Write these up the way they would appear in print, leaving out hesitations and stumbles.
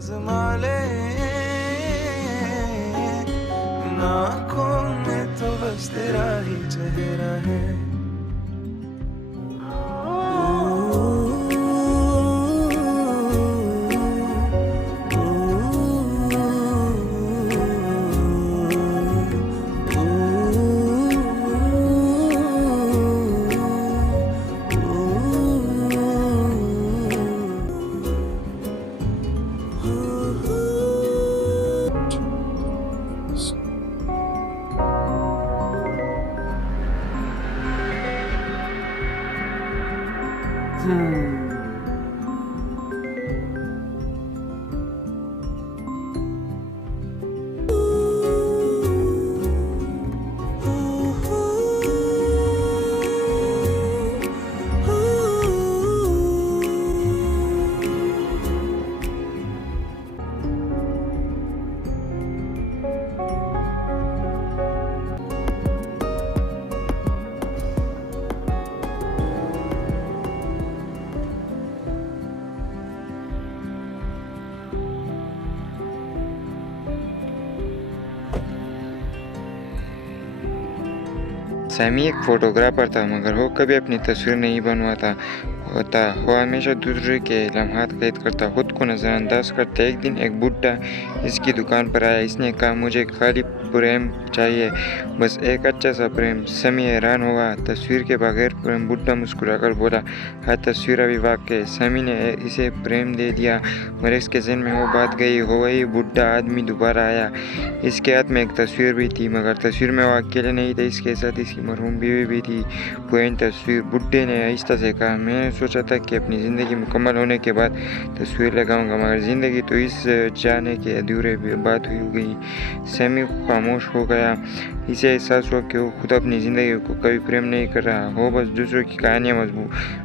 आजमा ले आँखों में तो बस तेरा ही चेहरा है। सैमी एक फोटोग्राफर था, मगर वो कभी अपनी तस्वीर नहीं बनवाता होता। वो हमेशा दूसरे के लम्हात कैद करता, खुद को नज़रअंदाज करता। एक दिन एक बुढ़ा इसकी दुकान पर आया। इसने कहा, मुझे खाली प्रेम चाहिए, बस एक अच्छा सा प्रेम। सैमी हैरान हुआ। तस्वीर के बगैर प्रेम? बुढ़ा मुस्कुराकर बोला, हाँ, तस्वीर अभी वाकई। सैमी ने इसे प्रेम दे दिया, मगर इसके जहन में वो बात गई। हो वही बुढ़ा आदमी दोबारा आया। इसके हाथ में एक तस्वीर भी थी, मगर तस्वीर में वो अकेले नहीं थे, इसके साथ इसकी मरहूम बीवी भी थी। पुरानी तस्वीर। बुढ़े ने आहिस्ता से कहा, मैंने सोचा था कि अपनी ज़िंदगी मुकम्मल होने के बाद तस्वीर लगाऊंगा, मगर ज़िंदगी तो इस जाने के अधूरे बात हुई गई। सैमी खामोश हो गया। इसे एहसास हुआ कि वो खुद अपनी ज़िंदगी को कभी प्रेम नहीं कर रहा, वो बस दूसरों की कहानियाँ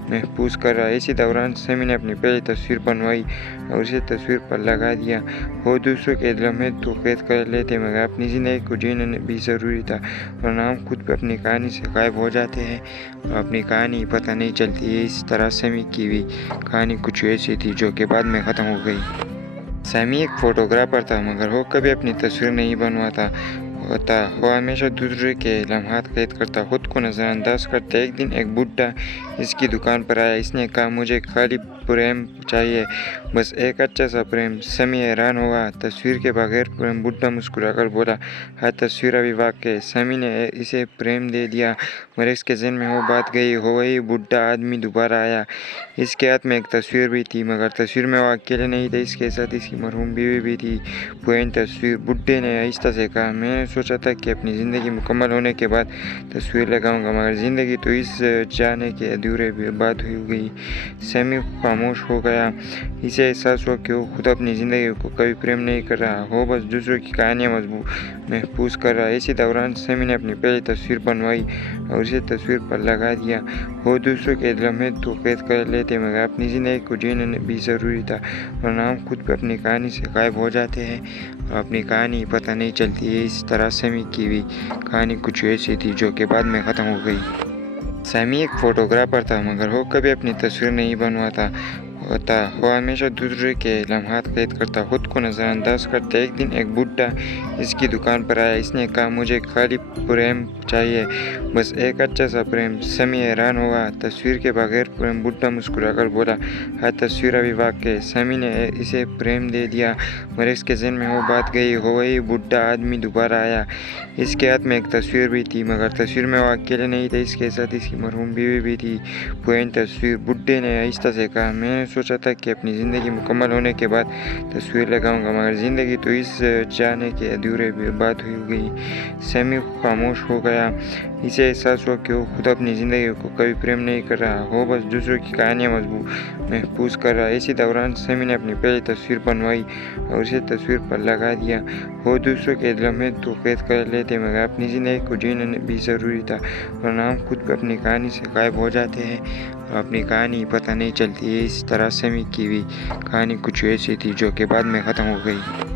महफूज कर रहा है। इसी दौरान सैमी ने अपनी पहली तस्वीर बनवाई और उसे तस्वीर पर लगा दिया। वो दूसरों के लम्हे तो कैद कर लेते, मगर अपनी ज़िंदगी को जीना भी ज़रूरी था, वरना हम खुद भी अपनी कहानी से गायब हो जाते हैं और अपनी कहानी पता नहीं चलती है। इस तरह सैमी की भी कहानी कुछ ऐसी थी जो कि बाद में ख़त्म हो गई। सैमी एक फोटोग्राफर था, मगर वो कभी अपनी तस्वीर नहीं बनवाता होता। वो हमेशा दूसरे के लम्हात कैद करता, खुद को नज़रअंदाज करता। एक दिन एक बुढ़ा इसकी दुकान पर आया। इसने कहा, मुझे खाली प्रेम चाहिए, बस एक अच्छा सा प्रेम। सैमी हैरान हुआ। तस्वीर के बगैर प्रेम? बुढ़ा मुस्कुराकर बोला, हाँ, तस्वीर अभी वाकई। सैमी ने इसे प्रेम दे दिया, मगर इसके जहन में वो बात गई। हो वही बुढ़ा आदमी दोबारा आया। इसके हाथ में एक तस्वीर भी थी, मगर तस्वीर में वो अकेले नहीं थे, इसके साथ इसकी मरहूम बीवी भी थी। पुरानी तस्वीर। बुढ़े ने आहिस्ता से कहा, मैंने सोचा था कि अपनी ज़िंदगी मुकम्मल होने के बाद तस्वीर लगाऊंगा, मगर ज़िंदगी तो इस जाने के अधूरे बात हुई गई। सैमी खामोश हो गया। इसे एहसास हुआ कि वो खुद अपनी ज़िंदगी को कभी प्रेम नहीं कर रहा, वो बस दूसरों की कहानियाँ महफूज कर रहा है। इसी दौरान सैमी ने अपनी पहली तस्वीर बनवाई और उसे तस्वीर पर लगा दिया। वो दूसरों के लम्हे तो कैद कर लेते, मगर अपनी ज़िंदगी को जीना भी ज़रूरी था, वरना हम खुद भी अपनी कहानी से गायब हो जाते हैं और अपनी कहानी पता नहीं चलती है। इस तरह सैमी की भी कहानी कुछ ऐसी थी जो कि बाद में ख़त्म हो गई। सैमी एक फोटोग्राफर था, मगर वो कभी अपनी तस्वीर नहीं बनवाता होता। वो हमेशा दूसरे के लम्हात कैद करता, खुद को नज़रअंदाज करता। एक दिन एक बुढ़ा इसकी दुकान पर आया। इसने कहा, मुझे खाली प्रेम चाहिए, बस एक अच्छा सा प्रेम। सैमी हैरान हुआ। तस्वीर के बगैर प्रेम? बुढ़ा मुस्कुराकर बोला, हाँ, तस्वीर अभी वाकई। सैमी ने इसे प्रेम दे दिया, मगर इसके जहन में वो बात गई। हो वही बुढ़ा आदमी दोबारा आया। इसके हाथ में एक तस्वीर भी थी, मगर तस्वीर में वो अकेले नहीं थे, इसके साथ इसकी मरहूम बीवी भी थी। पुरानी तस्वीर। बुढ़े ने आहिस्ता से कहा, मैंने सोचा था कि अपनी ज़िंदगी मुकम्मल होने के बाद तस्वीर लगाऊंगा, मगर ज़िंदगी तो इस जाने के अधूरे बात हुई गई। सैमी खामोश हो गया। इसे एहसास हुआ कि वो खुद अपनी ज़िंदगी को कभी प्रेम नहीं कर रहा, वो बस दूसरों की कहानियाँ महफूज कर रहा है। इसी दौरान सैमी ने अपनी पहली तस्वीर बनवाई और उसे तस्वीर पर लगा दिया। वो दूसरों के लम्हे तो कैद कर लेते, मगर अपनी ज़िंदगी को जीना भी ज़रूरी था, वरना हम खुद भी अपनी कहानी से गायब हो जाते हैं और अपनी कहानी पता नहीं चलती है। इस तरह सैमी की भी कहानी कुछ ऐसी थी जो कि बाद में ख़त्म हो गई।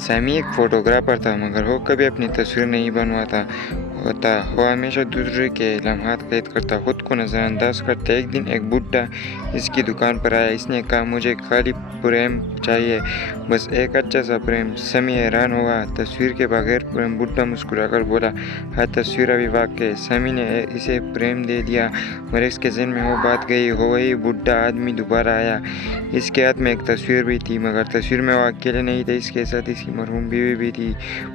सैमी एक फोटोग्राफर था, मगर वो कभी अपनी तस्वीर नहीं बनवाता होता। वो हमेशा दूसरे के लम्हात कैद करता, खुद को नज़रअंदाज करता। एक दिन एक बुढ़ा इसकी दुकान पर आया। इसने कहा, मुझे खाली प्रेम चाहिए, बस एक अच्छा सा प्रेम। समी हैरान हुआ। तस्वीर के बगैर प्रेम? बुढ़ा मुस्कुराकर बोला, हाँ, तस्वीर अभी वाक़ है। समी ने इसे प्रेम दे दिया, मगर इसके ज़हन में वो बात गई। हो वही बुढ़ा आदमी दोबारा आया। इसके हाथ में एक तस्वीर भी थी, मगर तस्वीर में वो अकेले नहीं थे, इसके साथ इसकी मरहूम बीवी भी थी।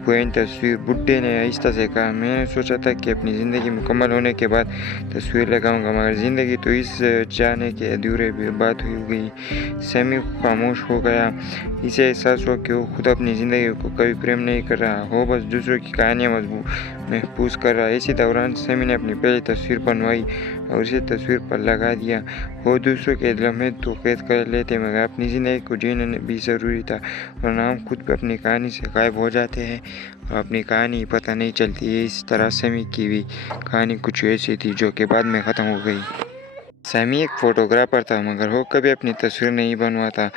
वही तस्वीर। बुढ़े ने आहिस्ता से कहा, मैंने सोचा था कि अपनी ज़िंदगी मुकम्मल होने के बाद तस्वीर लगाऊंगा, मगर ज़िंदगी तो इस जाने के अधूरे बात हुई गई। समी खामोश हो गया। इसे एहसास हुआ कि वो खुद अपनी ज़िंदगी को कभी प्रेम नहीं कर रहा, वो बस दूसरों की कहानियाँ महफूज कर रहा है। इसी दौरान समी ने अपनी पहली तस्वीर बनवाई और इसे तस्वीर पर लगा दिया। वो दूसरों के लम्हे तो कैद कर लेते, मगर अपनी ज़िंदगी को जीना भी ज़रूरी था, वरना हम खुद भी अपनी कहानी से गायब हो जाते हैं और अपनी कहानी पता नहीं चलती है। इस तरह समी की भी कहानी कुछ ऐसी थी जो कि बाद में ख़त्म हो गई। समी एक फ़ोटोग्राफ़र था, मगर वो कभी अपनी तस्वीर नहीं बनवाता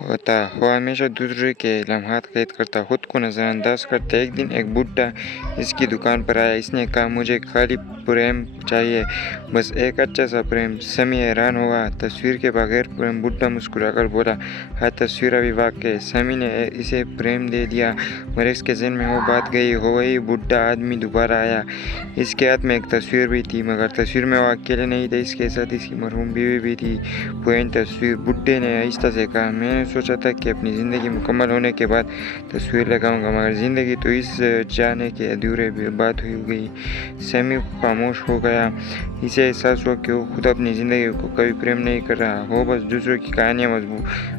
होता। वो हमेशा दूसरे के लम्हात कैद करता, खुद को नज़रअंदाज करता। एक दिन एक बुढ़ा इसकी दुकान पर आया। इसने कहा, मुझे खाली प्रेम चाहिए, बस एक अच्छा सा प्रेम। समी हैरान हुआ। तस्वीर के बगैर प्रेम? बुढ़ा मुस्कुराकर बोला, हाँ, तस्वीर अभी वाक़ है। समी ने इसे प्रेम दे दिया, मगर इसके ज़हन में वो बात गई। हो वही बुढ़ा आदमी दोबारा आया। इसके हाथ में एक तस्वीर भी थी, मगर तस्वीर में वो अकेले नहीं थे, इसके साथ इसकी मरहूम बीवी भी थी। वही तस्वीर। बुढ़े ने आहिस्ता से कहा, मैंने सोचा था कि अपनी ज़िंदगी मुकम्मल होने के बाद तस्वीर लगाऊंगा, मगर ज़िंदगी तो इस जाने के अधूरे बात हुई गई। समी खामोश हो गया। इसे एहसास हुआ कि वो खुद अपनी ज़िंदगी को कभी प्रेम नहीं कर रहा, वो बस दूसरों की कहानियाँ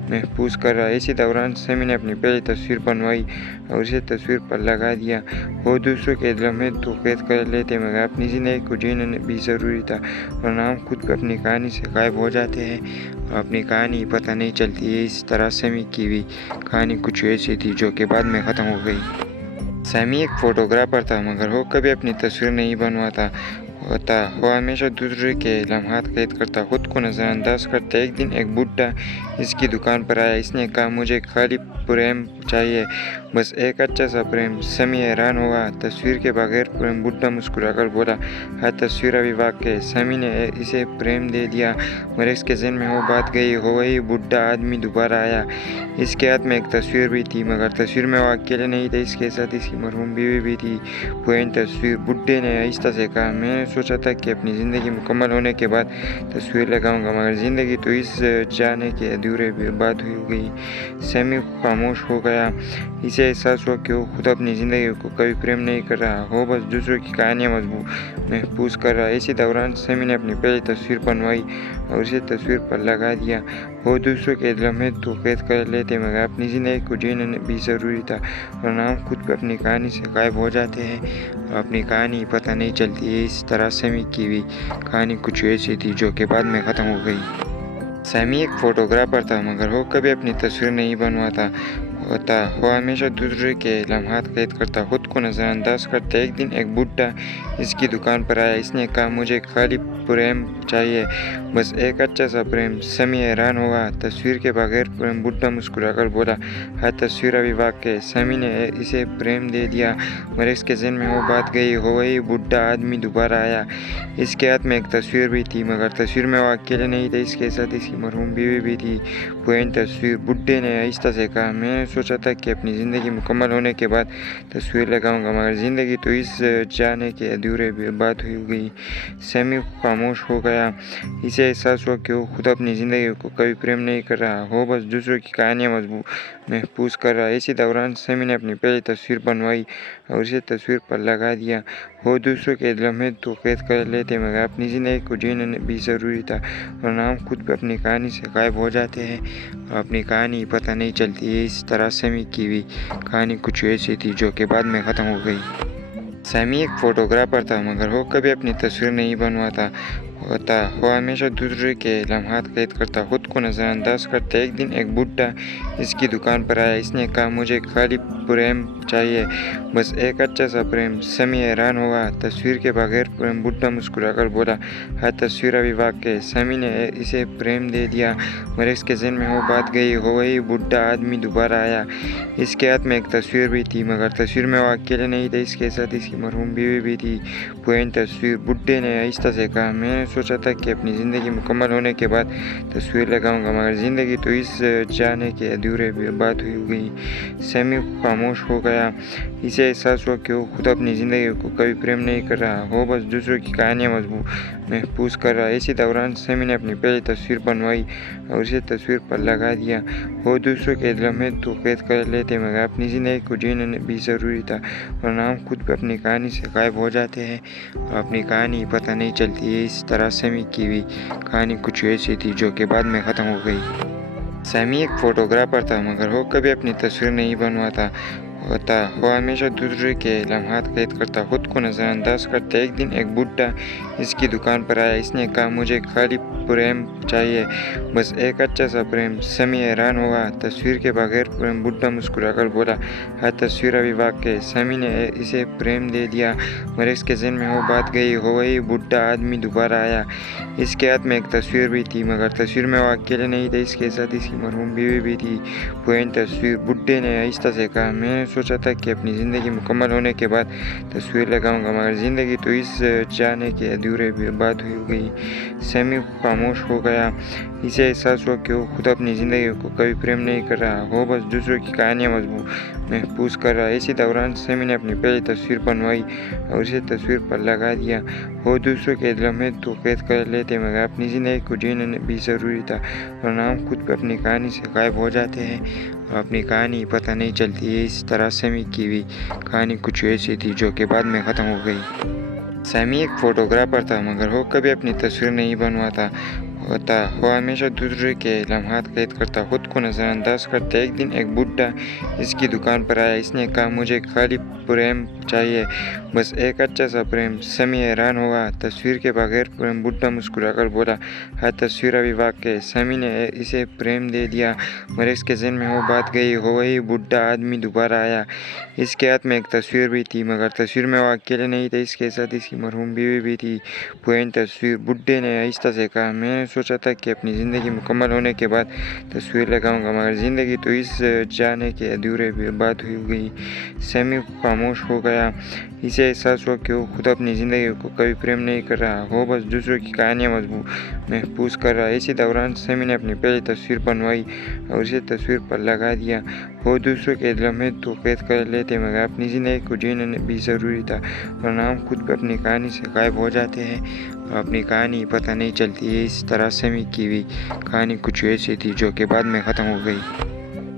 महफूज कर रहा है। इसी दौरान समी ने अपनी पहली तस्वीर बनवाई और इसे तस्वीर पर लगा दिया। वो दूसरों के लम्हे तो कैद कर लेते, मगर अपनी ज़िंदगी को जीना भी ज़रूरी था, वरना हम खुद भी अपनी कहानी से गायब हो जाते हैं और अपनी कहानी पता नहीं चलती है। इस तरह समी की भी कहानी कुछ ऐसी थी जो कि बाद में ख़त्म हो गई। समी एक फ़ोटोग्राफ़र था, मगर वो कभी अपनी तस्वीर नहीं बनवाता होता। वो हमेशा दूसरे के लम्हात कैद करता, खुद को नज़रअंदाज करता। एक दिन एक बुढ़ा इसकी दुकान पर आया। इसने कहा, मुझे खाली प्रेम चाहिए, बस एक अच्छा सा प्रेम। समी हैरान हुआ। तस्वीर के बगैर प्रेम? बुढ़ा मुस्कुराकर बोला, हाँ, तस्वीर अभी वाक़ है। समी ने इसे प्रेम दे दिया, मगर इसके ज़हन में वो बात गई। हो वही बुढ़ा आदमी दोबारा आया। इसके हाथ में एक तस्वीर भी थी, मगर तस्वीर में वो अकेले नहीं थे, इसके साथ इसकी मरहूम बीवी भी थी। वही तस्वीर। बुढ़े ने आहिस्ता से कहा, मैंने सोचा था कि अपनी ज़िंदगी मुकम्मल होने के बाद तस्वीर लगाऊंगा, मगर ज़िंदगी तो इस जाने के अधूरे बात हुई गई। समी खामोश हो गया। इसे एहसास हुआ कि वो खुद अपनी ज़िंदगी को कभी प्रेम नहीं कर रहा, वो बस दूसरों की कहानियाँ महफूज कर रहा है। इसी दौरान समी ने अपनी पहली तस्वीर बनवाई और इसे तस्वीर पर लगा दिया। वो दूसरों के लम्हे तो कैद कर लेते, मगर अपनी ज़िंदगी को जीना भी ज़रूरी था, वरना हम खुद भी अपनी कहानी से गायब हो जाते हैं और अपनी कहानी पता नहीं चलती है। इस तरह समी की भी कहानी कुछ ऐसी थी जो कि बाद में ख़त्म हो गई। समी एक फ़ोटोग्राफ़र था, मगर वो कभी अपनी तस्वीर नहीं बनवाता होता। वो हमेशा दूसरे के लम्हात कैद करता, खुद को नज़रअंदाज करता। एक दिन एक बुढ़ा इसकी दुकान पर आया। इसने कहा, मुझे खाली प्रेम चाहिए, बस एक अच्छा सा प्रेम। समी हैरान हुआ। तस्वीर के बगैर प्रेम? बुढ़ा मुस्कुराकर बोला, हाँ, तस्वीर अभी वाक़ है। समी ने इसे प्रेम दे दिया, मगर इसके ज़हन में वो बात गई। हो वही बुढ़ा आदमी दोबारा आया। इसके हाथ में एक तस्वीर भी थी, मगर तस्वीर में वो अकेले नहीं थे, इसके साथ इसकी मरहूम बीवी भी थी। वही तस्वीर। बुढ़े ने आहिस्ता से कहा, मैंने सोचा था कि अपनी ज़िंदगी मुकम्मल होने के बाद तस्वीर लगाऊंगा, मगर ज़िंदगी तो इस जाने के अधूरे बात हुई गई। समी खामोश हो गया। इसे एहसास हुआ कि वो खुद अपनी ज़िंदगी को कभी प्रेम नहीं कर रहा, वो बस दूसरों की कहानियाँ महफूज कर रहा है। इसी दौरान समी ने अपनी पहली तस्वीर बनवाई और इसे तस्वीर पर लगा दिया। वो दूसरों के लम्हे तो कैद कर लेते, मगर अपनी ज़िंदगी को जीना भी ज़रूरी था, वरना हम खुद भी अपनी कहानी से गायब हो जाते हैं और अपनी कहानी पता नहीं चलती है। इस तरह समी की भी कहानी कुछ ऐसी थी जो कि बाद में ख़त्म हो गई। समी एक फ़ोटोग्राफ़र था, मगर वो कभी अपनी तस्वीर नहीं बनवाता होता। वो हमेशा दूसरे के लम्हात कैद करता, खुद को नज़रअंदाज करता। एक दिन एक बुढ़ा इसकी दुकान पर आया। इसने कहा, मुझे खाली प्रेम चाहिए, बस एक अच्छा सा प्रेम। समी हैरान हुआ। तस्वीर के बगैर प्रेम? बुढ़ा मुस्कुराकर बोला, हाँ, तस्वीर अभी वाक़ है। समी ने इसे प्रेम दे दिया, मगर इसके ज़हन में वो बात गई। हो वही बुढ़ा आदमी दोबारा आया। इसके हाथ में एक तस्वीर भी थी, मगर तस्वीर में वो अकेले नहीं थे, इसके साथ इसकी इसकी मरहूम बीवी भी थी। पुरानी तस्वीर। बुड्ढे ने आहिस्ता से कहा, मैंने सोचा था कि अपनी ज़िंदगी मुकम्मल होने के बाद तस्वीर लगाऊंगा, मगर ज़िंदगी तो इस जाने के अधूरे बात हुई गई। सैमी खामोश हो गया। इसे एहसास हुआ कि वो खुद अपनी ज़िंदगी को कभी प्रेम नहीं कर रहा, वो बस दूसरों की कहानियाँ महफूज कर रहा है। इसी दौरान सैमी ने अपनी पहली तस्वीर बनवाई और उसे तस्वीर पर लगा दिया। वो दूसरों के लम्हे तो कैद कर लेते, मगर अपनी ज़िंदगी को जीना भी ज़रूरी था, वरना हम खुद भी अपनी कहानी से गायब हो जाते हैं और अपनी कहानी पता नहीं चलती है। इस तरह सैमी की भी कहानी कुछ ऐसी थी जो कि बाद में ख़त्म हो गई। सैमी एक फ़ोटोग्राफर था, मगर वो कभी अपनी तस्वीर नहीं बनवाता होता। वो हमेशा दूसरे के लम्हात कैद करता, खुद को नज़रअंदाज करता। एक दिन एक बुढ़ा इसकी दुकान पर आया। इसने कहा, मुझे खाली प्रेम चाहिए, बस एक अच्छा सा प्रेम। सैमी हैरान हुआ। तस्वीर के बगैर प्रेम? बुढ़ा मुस्कुराकर बोला, हाँ, तस्वीर अभी बाकी है। सैमी ने इसे प्रेम दे दिया, मगर इसके जहन में वो बात गई। हो वही बुढ़ा आदमी दोबारा आया। इसके हाथ में एक तस्वीर भी थी, मगर तस्वीर में वो अकेले नहीं थे, इसके साथ इसकी मरहूम बीवी भी थी। पुरानी तस्वीर। बुढ़े ने आहिस्ता से कहा, मैंने सोचा था कि अपनी ज़िंदगी मुकम्मल होने के बाद तस्वीर लगाऊंगा, मगर ज़िंदगी तो इस जाने के अधूरे बात हुई गई। सैमी खामोश हो गया। इसे एहसास हुआ कि वो खुद अपनी ज़िंदगी को कभी प्रेम नहीं कर रहा, वो बस दूसरों की कहानियाँ महफूज कर रहा है। इसी दौरान सैमी ने अपनी पहली तस्वीर बनवाई और उसे तस्वीर पर लगा दिया। वो दूसरों के लम्हे तो कैद कर लेते, मगर अपनी ज़िंदगी को जीना भी ज़रूरी था, वरना हम खुद भी अपनी कहानी से गायब हो जाते हैं और अपनी कहानी पता नहीं चलती है। इस तरह सैमी की भी कहानी कुछ ऐसी थी जो कि बाद में ख़त्म हो गई। सैमी एक फ़ोटोग्राफर था, मगर वो कभी अपनी तस्वीर नहीं बनवाता होता। वो हमेशा दूसरे के लम्हात कैद करता, खुद को नज़रअंदाज करता। एक दिन एक बुढ़ा इसकी दुकान पर आया। इसने कहा, मुझे खाली प्रेम चाहिए, बस एक अच्छा सा प्रेम। सैमी हैरान हुआ। तस्वीर के बगैर प्रेम? बुढ़ा मुस्कुराकर बोला, हाँ, तस्वीर अभी बाकी है। सैमी ने इसे प्रेम दे दिया, मगर इसके जहन में वो बात गई। हो वही बुढ़ा आदमी दोबारा आया। इसके हाथ में एक तस्वीर भी थी, मगर तस्वीर में वो अकेले नहीं थे, इसके साथ इसकी मरहूम बीवी भी थी। पुरानी तस्वीर। बुढ़े ने आहिस्ता से कहा, मैंने सोचा था कि अपनी ज़िंदगी मुकम्मल होने के बाद तस्वीर लगाऊंगा, मगर ज़िंदगी तो इस जाने के अधूरे बात हुई गई। सैमी खामोश हो गया। इसे एहसास हुआ कि वो खुद अपनी ज़िंदगी को कभी प्रेम नहीं कर रहा, वो बस दूसरों की कहानियाँ महफूज कर रहा है। इसी दौरान सैमी ने अपनी पहली तस्वीर बनवाई और उसे तस्वीर पर लगा दिया। वो दूसरों के लम्हे तो कैद कर लेते, मगर अपनी ज़िंदगी को जीना भी ज़रूरी था, वरना हम खुद भी अपनी कहानी से गायब हो जाते हैं और अपनी कहानी पता नहीं चलती है। इस तरह सैमी की भी कहानी कुछ ऐसी थी जो कि बाद में ख़त्म हो गई।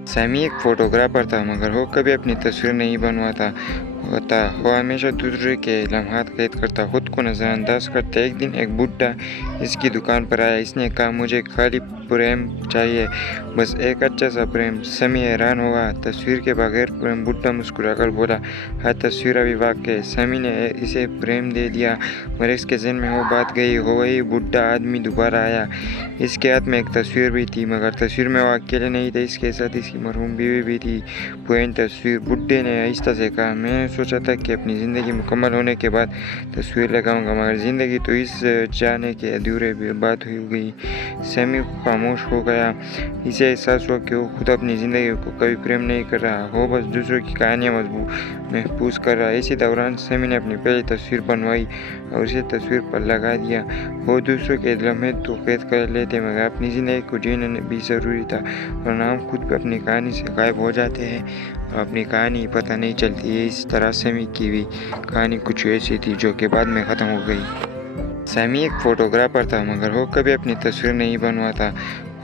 सैमी एक फ़ोटोग्राफर था, मगर वो कभी अपनी तस्वीर नहीं बनवाता होता। वो हमेशा दूसरे के लम्हात कैद करता, खुद को नज़रअंदाज करता। एक दिन एक बुढ़ा इसकी दुकान पर आया। इसने कहा, मुझे खाली प्रेम चाहिए, बस एक अच्छा सा प्रेम। सैमी हैरान हुआ। तस्वीर के बगैर प्रेम? बुढ़ा मुस्कुराकर बोला, हाँ, तस्वीर अभी बाकी है। सैमी ने इसे प्रेम दे दिया, मगर इसके जहन में वो बात गई। हो वही बुढ़ा आदमी दोबारा आया। इसके हाथ में एक तस्वीर भी थी, मगर तस्वीर में वो अकेले नहीं थे, इसके साथ इसकी मरहूम बीवी भी थी। पुरानी तस्वीर। बुढ़े ने आहिस्ता से कहा, मैंने सोचा था कि अपनी ज़िंदगी मुकम्मल होने के बाद तस्वीर लगाऊंगा, मगर ज़िंदगी तो इस जाने के अधूरे बात हुई गई। सैमी खामोश हो गया। इसे एहसास हुआ कि वो खुद अपनी ज़िंदगी को कभी प्रेम नहीं कर रहा, वो बस दूसरों की कहानियाँ महफूज कर रहा है। इसी दौरान सैमी ने अपनी पहली तस्वीर बनवाई और उसे तस्वीर पर लगा दिया। वो दूसरों के लम्हे तो कैद कर लेते, मगर अपनी ज़िंदगी को जीना भी ज़रूरी था, वरना हम खुद भी अपनी कहानी से गायब हो जाते हैं और अपनी कहानी पता नहीं चलती है। इस तरह सैमी की भी कहानी कुछ ऐसी थी जो कि बाद में ख़त्म हो गई। सैमी एक फ़ोटोग्राफर था, मगर वो कभी अपनी तस्वीर नहीं बनवाता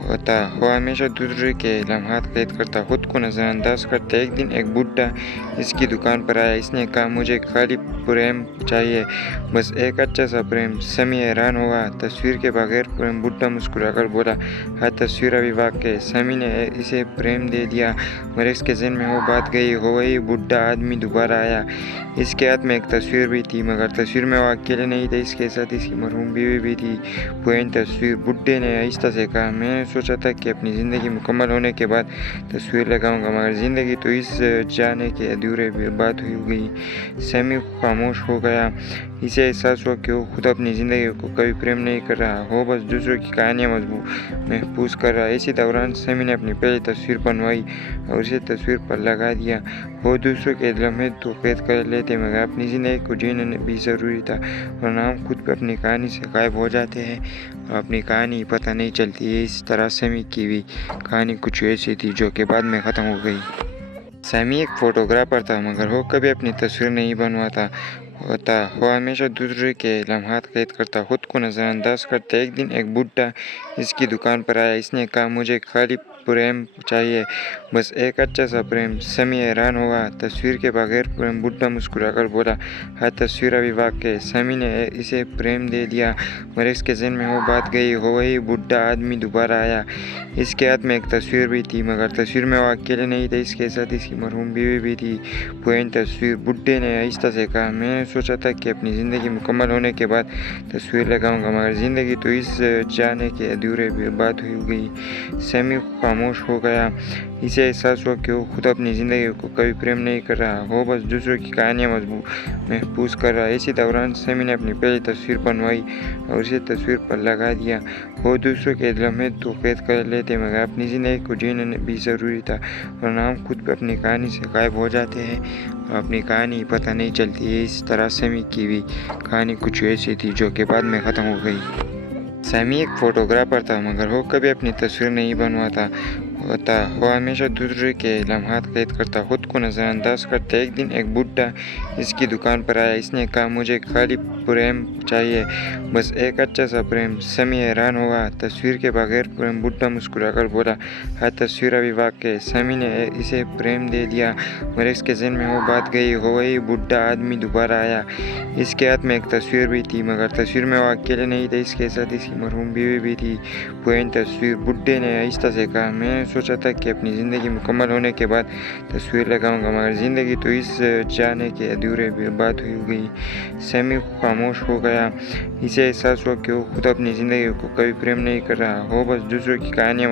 होता। वो हमेशा दूसरे के लम्हात कैद करता, खुद को नज़रअंदाज करता। एक दिन एक बुढ़ा इसकी दुकान पर आया। इसने कहा, मुझे खाली प्रेम चाहिए, बस एक अच्छा सा प्रेम। सैमी हैरान हुआ। तस्वीर के बगैर प्रेम? बुढ़ा मुस्कुराकर बोला, हाँ, तस्वीर अभी बाकी है। सैमी ने इसे प्रेम दे दिया, मगर इसके जहन में वो बात गई। हो वही बुढ़ा आदमी दोबारा आया। इसके हाथ में एक तस्वीर भी थी, मगर तस्वीर में वो अकेले नहीं थे, इसके साथ इसकी मरहूम बीवी भी थी। पुरानी तस्वीर। बुढ़े ने आहिस्ता से कहा, मैंने सोचा था कि अपनी ज़िंदगी मुकम्मल होने के बाद तस्वीर लगाऊंगा, मगर ज़िंदगी तो इस जाने के अधूरे बात हुई गई। सैमी खामोश हो गया। इसे एहसास हुआ कि वो खुद अपनी ज़िंदगी को कभी प्रेम नहीं कर रहा, वो बस दूसरों की कहानियाँ महफूज कर रहा है। इसी दौरान समी ने अपनी पहली तस्वीर बनवाई और इसे तस्वीर पर लगा दिया। वो दूसरों के लम्हे तो कैद कर लेते मगर अपनी ज़िंदगी को जीना भी ज़रूरी था, वरना हम खुद भी अपनी कहानी से गायब हो जाते हैं और अपनी कहानी पता नहीं चलती है। इस तरह समी की भी कहानी कुछ ऐसी थी जो कि बाद में ख़त्म हो गई। सैमी एक फोटोग्राफर था मगर वो कभी अपनी तस्वीर नहीं बनवाता होता। वो हमेशा दूसरे के लम्हात कैद करता, खुद को नज़रअंदाज करता। एक दिन एक बुढ़ा इसकी दुकान पर आया। इसने कहा, मुझे खाली प्रेम चाहिए, बस एक अच्छा सा प्रेम। समी हैरान हुआ। तस्वीर के बगैर प्रेम? बुढ़ा मुस्कुराकर बोला, हाँ तस्वीर अभी वाकई। समी ने इसे प्रेम दे दिया मगर इसके जहन में वो बात गई। हो वही बुढ़ा आदमी दोबारा आया। इसके हाथ में एक तस्वीर भी थी मगर तस्वीर में वो अकेले नहीं थे, इसके साथ इसकी मरहूम बीवी भी थी। पुरानी तस्वीर। बुढ़े ने आहिस्ता से कहा, मैंने सोचा था कि अपनी ज़िंदगी मुकम्मल होने के बाद तस्वीर लगाऊंगा मगर ज़िंदगी तो इस जाने के अधूरे बात हो गई। समी खामोश हो गया। इसे एहसास हुआ कि वो खुद अपनी ज़िंदगी को कभी प्रेम नहीं कर रहा, वो बस दूसरों की कहानियाँ महफूज कर रहा है। इसी दौरान समी ने अपनी पहली तस्वीर बनवाई और इसे तस्वीर पर लगा दिया। वो दूसरों के लम्हे तो कैद कर लेते मगर अपनी ज़िंदगी को जीना भी ज़रूरी था, वरना हम खुद भी अपनी कहानी से गायब हो जाते हैं और अपनी कहानी पता नहीं चलती है। इस तरह समी की भी कहानी कुछ ऐसी थी जो कि बाद में ख़त्म हो गई। सैमी एक फोटोग्राफर था मगर वो कभी अपनी तस्वीर नहीं बनवाता होता। वो हमेशा दूसरे के लम्हात कैद करता, खुद को नज़रअंदाज करता। एक दिन एक बुढ़ा इसकी दुकान पर आया। इसने कहा, मुझे खाली प्रेम चाहिए, बस एक अच्छा सा प्रेम। समी हैरान हुआ। तस्वीर के बगैर प्रेम? बुढ़ा मुस्कुराकर बोला, हाँ तस्वीर अभी वाकई। समी ने इसे प्रेम दे दिया मगर इसके जहन में वो बात गई। हो वही बुढ़ा आदमी दोबारा आया। इसके हाथ में एक तस्वीर भी थी मगर तस्वीर में वो अकेले नहीं थे, इसके साथ इसकी मरहूम बीवी भी थी। पुरानी तस्वीर। बुढ़े ने आहिस्ता से कहा, मैंने सोचा था कि अपनी ज़िंदगी मुकम्मल होने के बाद तस्वीर लगाऊंगा मगर ज़िंदगी तो इस जाने के अधूरे बात हो गई। समी खामोश हो गया। इसे एहसास हुआ कि वो खुद अपनी ज़िंदगी को कभी प्रेम नहीं कर रहा, वो बस दूसरों की कहानियाँ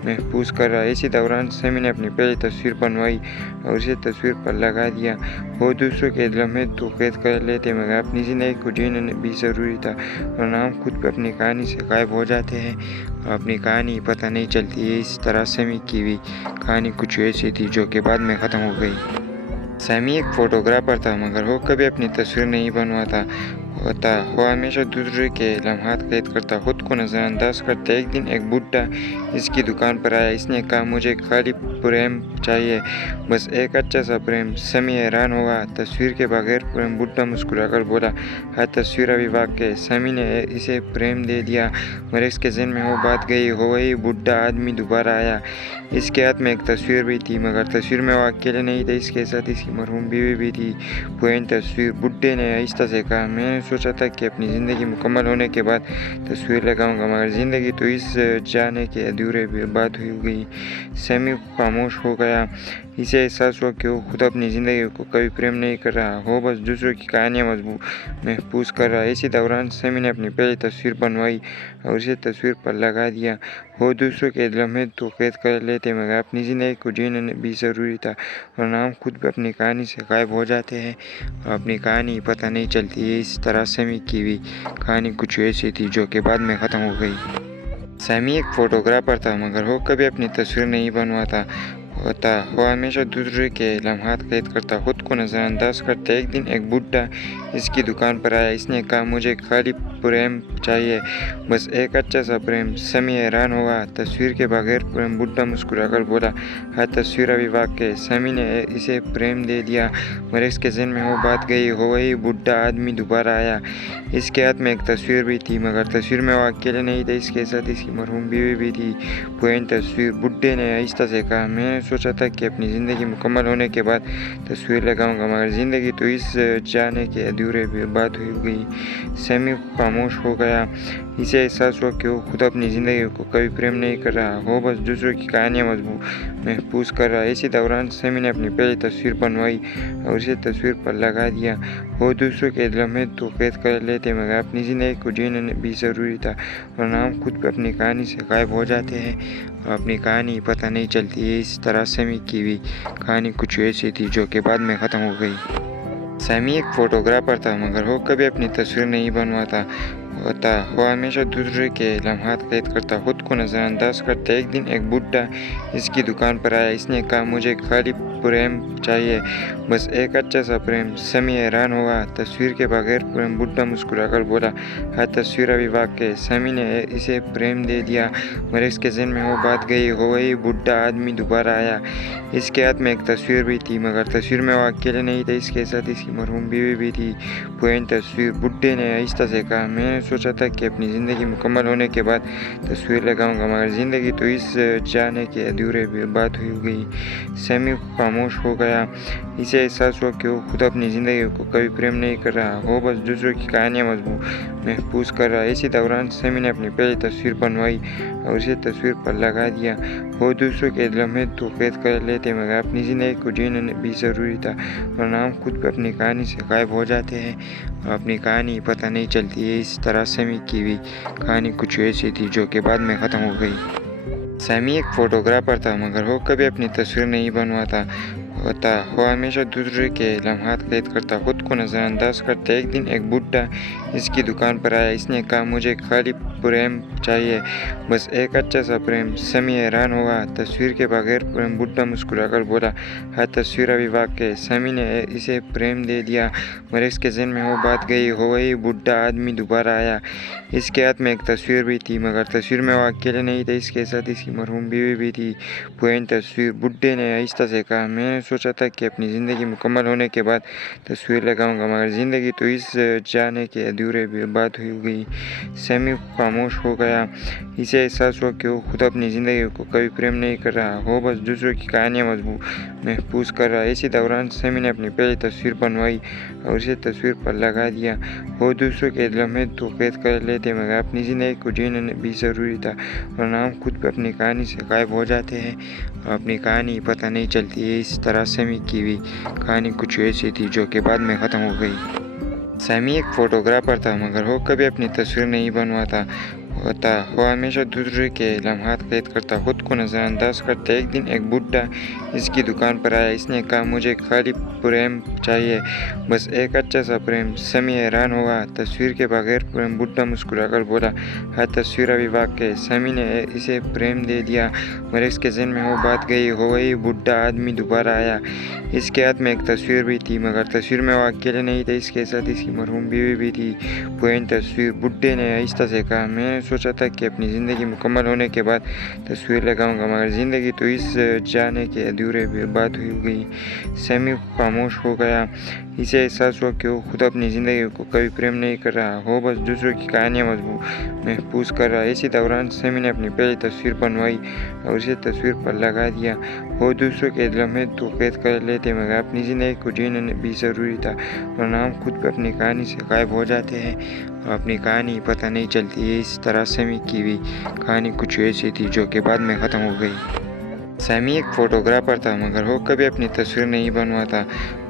महफूज कर रहा है। इसी दौरान समी ने अपनी पहली तस्वीर बनवाई और इसे तस्वीर पर लगा दिया। वो दूसरों के लम्हे तो कैद कर लेते मगर अपनी ज़िंदगी को जीना भी ज़रूरी था, वरना हम खुद भी अपनी कहानी से गायब हो जाते हैं और अपनी कहानी पता नहीं चलती है। इस तरह समी की भी कहानी कुछ ऐसी थी जो कि बाद में ख़त्म हो गई। सैमी एक फोटोग्राफर था मगर वो कभी अपनी तस्वीर नहीं बनवाता होता। वो हमेशा दूसरे के लम्हात कैद करता, खुद को नज़रअंदाज करता। एक दिन एक बुढ़ा इसकी दुकान पर आया। इसने कहा, मुझे खाली प्रेम चाहिए, बस एक अच्छा सा प्रेम। समी हैरान हुआ। तस्वीर के बगैर प्रेम? बुढ़ा मुस्कुराकर बोला, हाँ तस्वीर अभी वाकई। समी ने इसे प्रेम दे दिया मगर इसके जहन में वो बात गई। हो वही बुढ़ा आदमी दोबारा आया। इसके हाथ में एक तस्वीर भी थी मगर तस्वीर में वो अकेले नहीं थे, इसके साथ इसकी मरहूम बीवी भी थी। पुरानी तस्वीर। बुढ़े ने आहिस्ता से कहा, मैंने सोचा था कि अपनी ज़िंदगी मुकम्मल होने के बाद तस्वीर लगाऊंगा मगर ज़िंदगी तो इस जाने के अधूरे बात हो गई। समी खामोश हो गया। इसे एहसास हुआ कि वो खुद अपनी ज़िंदगी को कभी प्रेम नहीं कर रहा, वो बस दूसरों की कहानियाँ महफूज कर रहा है। इसी दौरान समी ने अपनी पहली तस्वीर बनवाई और इसे तस्वीर पर लगा दिया। वो दूसरों के लम्हे तो कैद कर लेते मगर अपनी ज़िंदगी को जीना भी ज़रूरी था, वरना हम खुद भी अपनी कहानी से गायब हो जाते हैं और अपनी कहानी पता नहीं चलती है। इस तरह समी की भी कहानी कुछ ऐसी थी जो कि बाद में ख़त्म हो गई। सैमी एक फोटोग्राफर था मगर वो कभी अपनी तस्वीर नहीं बनवाता होता। वो हमेशा दूसरे के लम्हात कैद करता, खुद को नज़रअंदाज करता। एक दिन एक बुढ़ा इसकी दुकान पर आया। इसने कहा, मुझे खाली प्रेम चाहिए, बस एक अच्छा सा प्रेम। समी हैरान हुआ। तस्वीर के बगैर प्रेम? बुढ़ा मुस्कुराकर बोला, हाँ तस्वीर अभी वाकई। समी ने इसे प्रेम दे दिया मगर इसके जहन में वो बात गई। हो वही बुढ़ा आदमी दोबारा आया। इसके हाथ में एक तस्वीर भी थी मगर तस्वीर में वो अकेले नहीं थे, इसके साथ इसकी मरहूम बीवी भी थी। पुरानी तस्वीर। बुढ़े ने आहिस्ता से कहा, मैंने सोचा था कि अपनी ज़िंदगी मुकम्मल होने के बाद तस्वीर लगाऊंगा मगर ज़िंदगी तो इस जाने के अधूरे बात हो गई। समी खामोश हो गया। इसे एहसास हुआ कि वो खुद अपनी ज़िंदगी को कभी प्रेम नहीं कर रहा, वो बस दूसरों की कहानियाँ महफूज कर रहा है। इसी दौरान समी ने अपनी पहली तस्वीर बनवाई और इसे तस्वीर पर लगा दिया। वो दूसरों के लम्हे तो कैद कर लेते मगर अपनी ज़िंदगी को जीना भी ज़रूरी था, वरना हम खुद भी अपनी कहानी से गायब हो जाते हैं और अपनी कहानी पता नहीं चलती है। इस तरह समी की भी कहानी कुछ ऐसी थी जो कि बाद में ख़त्म हो गई। सैमी एक फोटोग्राफर था मगर वो कभी अपनी तस्वीर नहीं बनवाता होता। वो हमेशा दूसरे के लम्हात कैद करता, खुद को नज़रअंदाज करता। एक दिन एक बुढ़ा इसकी दुकान पर आया। इसने कहा, मुझे खाली प्रेम चाहिए, बस एक अच्छा सा प्रेम। समी हैरान हुआ। तस्वीर के बगैर प्रेम? बुढ़ा मुस्कुराकर बोला, हाँ, तस्वीर अभी वाकई। समी ने इसे प्रेम दे दिया मगर इसके जहन में वो बात गई हो गई। बुढ़ा आदमी दोबारा आया। इसके हाथ में एक तस्वीर भी थी मगर तस्वीर में वो अकेले नहीं थे, इसके साथ इसकी मरहूम बीवी भी थी। पुरानी तस्वीर। बुढ़े ने आहिस्ता से कहा, मैंने सोचा था कि अपनी ज़िंदगी मुकम्मल होने के बाद तस्वीर लगाऊंगा मगर ज़िंदगी तो इस जाने के अधूरे बात हुई गई। सैमी खामोश हो गया। इसे एहसास हुआ कि वो खुद अपनी ज़िंदगी को कभी प्रेम नहीं कर रहा, वो बस दूसरों की कहानियाँ महफूज कर रहा है। इसी दौरान सैमी ने अपनी पहली तस्वीर बनवाई और उसे तस्वीर पर लगा दिया। वो दूसरों के लम्हे तो कैद कर लेते मगर अपनी ज़िंदगी को जीना भी ज़रूरी था, वरना हम खुद भी अपनी कहानी से गायब हो जाते हैं और अपनी कहानी पता नहीं चलती है। इस तरह सैमी की भी कहानी कुछ ऐसी थी जो कि बाद में ख़त्म हो गई। सैमी एक फोटोग्राफर था मगर वो कभी अपनी तस्वीर नहीं बनवाता होता। वो हमेशा दूसरे के लम्हात कैद करता, खुद को नज़रअंदाज करता। एक दिन एक बुढ़ा इसकी दुकान पर आया। इसने कहा, मुझे खाली प्रेम चाहिए, बस एक अच्छा सा प्रेम। समी हैरान हुआ। तस्वीर के बगैर प्रेम? बुढ़ा मुस्कुराकर बोला, हाँ, तस्वीर अभी वाकई। समी ने इसे प्रेम दे दिया मगर इसके जहन में वो बात गई हो गई। बुढ़ा आदमी दोबारा आया। इसके हाथ में एक तस्वीर भी थी मगर तस्वीर में वो अकेले नहीं थे, इसके साथ इसकी मरहूम बीवी भी थी। पुरानी तस्वीर। बुढ़े ने आहिस्ता से कहा, मैंने सोचा था कि अपनी ज़िंदगी मुकम्मल होने के बाद तस्वीर लगाऊंगा मगर ज़िंदगी तो इस जाने के अधूरे बात हुई गई। सैमी खामोश हो गया। इसे एहसास हुआ कि वो खुद अपनी ज़िंदगी को कभी प्रेम नहीं कर रहा, वो बस दूसरों की कहानियाँ महफूज कर रहा है। इसी दौरान सैमी ने अपनी पहली तस्वीर बनवाई और उसे तस्वीर पर लगा दिया। वो दूसरों के लम्हे तो कैद कर लेते मगर अपनी ज़िंदगी को जीना भी ज़रूरी था, वरना हम खुद भी अपनी कहानी से गायब हो जाते हैं और अपनी कहानी पता नहीं चलती है। इस तरह सैमी की भी कहानी कुछ ऐसी थी जो कि बाद में ख़त्म हो गई। सैमी एक फोटोग्राफर था मगर वो कभी अपनी तस्वीर नहीं बनवाता होता। वो हमेशा दूसरे के लम्हात कैद करता, खुद को नज़रअंदाज करता। एक दिन एक बुढ़ा इसकी दुकान पर आया। इसने कहा, मुझे खाली प्रेम चाहिए, बस एक अच्छा सा प्रेम। समी हैरान हुआ। तस्वीर के बगैर प्रेम? बुढ़ा मुस्कुराकर बोला, हाँ, तस्वीर अभी वाकई। समी ने इसे प्रेम दे दिया मगर इसके जहन में वो बात गई हो गई। बुढ़ा आदमी दोबारा आया। इसके हाथ में एक तस्वीर भी थी मगर तस्वीर में वो अकेले नहीं थे, इसके साथ इसकी मरहूम बीवी भी थी। पुरानी तस्वीर। बुढ़े ने आहिस्ता से कहा, मैंने सोचा था कि अपनी ज़िंदगी मुकम्मल होने के बाद तस्वीर लगाऊंगा मगर ज़िंदगी तो इस जाने के अधूरे बात हुई गई। सैमी खामोश हो गया। इसे एहसास हुआ कि वो खुद अपनी ज़िंदगी को कभी प्रेम नहीं कर रहा, वो बस दूसरों की कहानियाँ महफूज कर रहा है। इसी दौरान सैमी ने अपनी पहली तस्वीर बनवाई और उसे तस्वीर पर लगा दिया। वो दूसरों के लम्हे तो कैद कर लेते मगर अपनी ज़िंदगी को जीना भी ज़रूरी था, वरना हम खुद भी अपनी कहानी से गायब हो जाते हैं और अपनी कहानी पता नहीं चलती है। इस तरह सैमी की भी कहानी कुछ ऐसी थी जो कि बाद में ख़त्म हो गई। सैमी एक फोटोग्राफर था मगर वो कभी अपनी तस्वीर नहीं बनवाता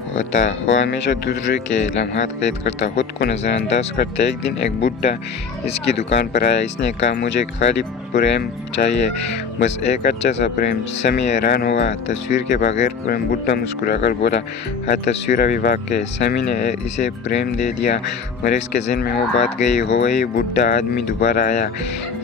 होता। वो हमेशा दूसरे के लम्हात कैद करता, खुद को नज़रअंदाज करता। एक दिन एक बुढ़ा इसकी दुकान पर आया। इसने कहा, मुझे खाली प्रेम चाहिए, बस एक अच्छा सा प्रेम। समी हैरान हुआ। तस्वीर के बगैर प्रेम? बुढ़ा मुस्कुराकर बोला, हाँ, तस्वीर अभी वाकई। समी ने इसे प्रेम दे दिया मगर इसके जहन में वो बात गई हो गई। बुढ़ा आदमी दोबारा आया।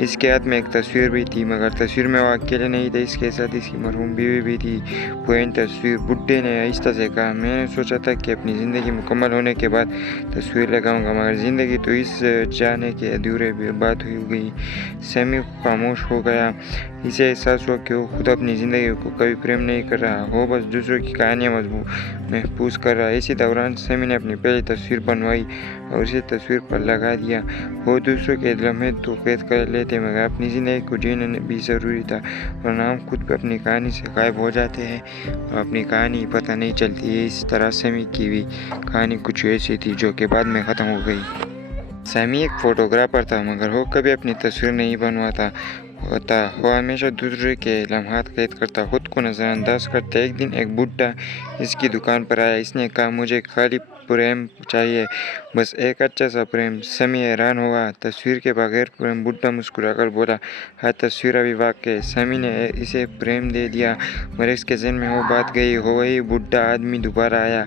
इसके हाथ में एक तस्वीर भी थी मगर तस्वीर में वो अकेले नहीं थे, इसके साथ इसकी मरहूम बीवी भी थी। पुरानी तस्वीर। बुढ़े ने आहिस्ता से कहा, मैंने सोचा था कि अपनी ज़िंदगी मुकम्मल होने के बाद तस्वीर लगाऊंगा मगर ज़िंदगी तो इस जाने के अधूरे बात हुई गई। सैमी खामोश हो गया। इसे एहसास हुआ कि वो खुद अपनी ज़िंदगी को कभी प्रेम नहीं कर रहा, वो बस दूसरों की कहानियाँ महफूज कर रहा है। इसी दौरान सैमी ने अपनी पहली तस्वीर बनवाई और उसे तस्वीर पर लगा दिया। वो दूसरों के लम्हे तो कैद कर लेते मगर अपनी ज़िंदगी को जीना भी ज़रूरी था, वरना हम खुद भी अपनी कहानी से गायब हो जाते हैं और अपनी कहानी पता नहीं चलती है। इस तरह सैमी की भी कहानी कुछ ऐसी थी जो कि बाद में ख़त्म हो गई। सैमी एक फोटोग्राफर था मगर वो कभी अपनी तस्वीर नहीं बनवाता होता। वो हमेशा दूसरे के लम्हात कैद करता, खुद को नज़रअंदाज करता। एक दिन एक बुढ़ा इसकी दुकान पर आया। इसने कहा, मुझे खाली प्रेम चाहिए, बस एक अच्छा सा प्रेम। समी हैरान हुआ तस्वीर के बगैर प्रेम। बुड्ढा मुस्कुराकर बोला, हाँ तस्वीर अभी वाकई। समी ने इसे प्रेम दे दिया मगर इसके जहन में वो बात गई। हो वही बुढ़ा आदमी दोबारा आया।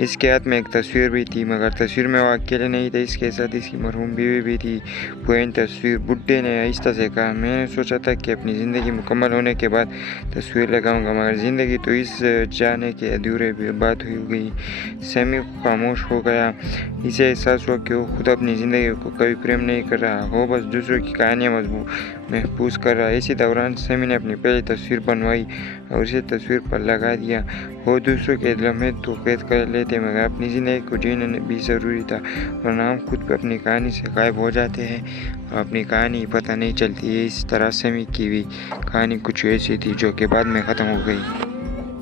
इसके हाथ में एक तस्वीर भी थी मगर तस्वीर में वो अकेले नहीं थे, इसके साथ इसकी मरहूम बीवी भी थी। पुरानी तस्वीर। बुड्ढे ने आहिस्ता से कहा, मैंने सोचा था कि अपनी ज़िंदगी मुकम्मल होने के बाद तस्वीर लगाऊंगा मगर ज़िंदगी तो इस जाने के अधूरे बात हुई गई। समी खामोश हो गया। इसे एहसास हुआ कि वो खुद अपनी ज़िंदगी को कभी प्रेम नहीं कर रहा, वो बस दूसरों की कहानियाँ महफूज कर रहा है। इसी दौरान समी ने अपनी पहली तस्वीर बनवाई और इसे तस्वीर पर लगा दिया। वो दूसरों के लम्हे तो कैद कर लेते मगर अपनी ज़िंदगी को जीना भी ज़रूरी था, वरना हम खुद भी अपनी कहानी से गायब हो जाते हैं और अपनी कहानी पता नहीं चलती है। इस तरह समी की भी कहानी कुछ ऐसी थी जो कि बाद में ख़त्म हो गई।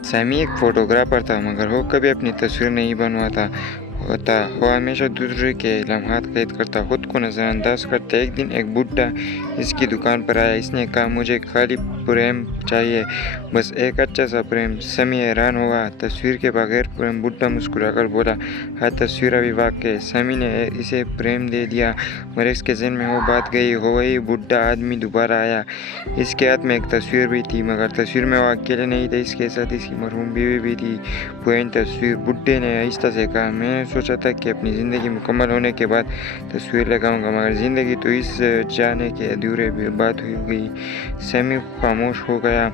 समी एक फ़ोटोग्राफर था मगर वो कभी अपनी तस्वीर नहीं बनवाता होता। वो हमेशा दूसरे के लम्हात कैद करता, खुद को नज़रअंदाज करता। एक दिन एक बुढ़ा इसकी दुकान पर आया। इसने कहा, मुझे खाली प्रेम चाहिए, बस एक अच्छा सा प्रेम। समी हैरान हुआ तस्वीर के बगैर प्रेम। बुढ़ा मुस्कुराकर बोला, हाँ तस्वीर अभी वाकई। समी ने इसे प्रेम दे दिया मगर इसके जहन में वो बात गई। हो वही बुढ़ा आदमी दोबारा आया। इसके हाथ में एक तस्वीर भी थी मगर तस्वीर में वो अकेले नहीं थे, इसके साथ इसकी मरहूम बीवी भी थी। पुरानी तस्वीर। बुढ़े ने आहिस्ता से कहा, मैंने सोचा था कि अपनी ज़िंदगी मुकम्मल होने के बाद तस्वीर लगाऊंगा मगर ज़िंदगी तो इस जाने के अधूरे बात हुई गई। समी खामोश हो गया।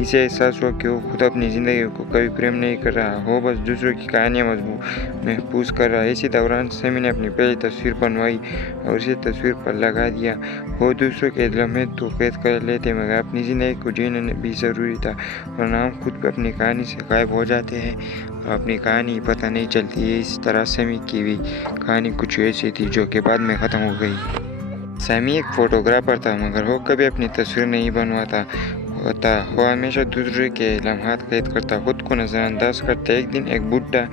इसे एहसास हुआ कि वो खुद अपनी ज़िंदगी को कभी प्रेम नहीं कर रहा, वो बस दूसरों की कहानियाँ महफूज कर रहा है। इसी दौरान समी ने अपनी पहली तस्वीर बनवाई और इसे तस्वीर पर लगा दिया। वो दूसरों के लम्हे तो कैद कर लेते मगर अपनी ज़िंदगी को जीना भी ज़रूरी था, वरना हम खुद भी अपनी कहानी से गायब हो जाते हैं और अपनी कहानी पता नहीं चलती है। इस तरह समी की भी कहानी कुछ ऐसी थी जो कि बाद में ख़त्म हो गई। समी एक फ़ोटोग्राफर था मगर वो कभी अपनी तस्वीर नहीं बनवाता होता। वो हमेशा दूसरे के लम्हात कैद करता, खुद को नज़रअंदाज करता। एक दिन एक बुढ़ा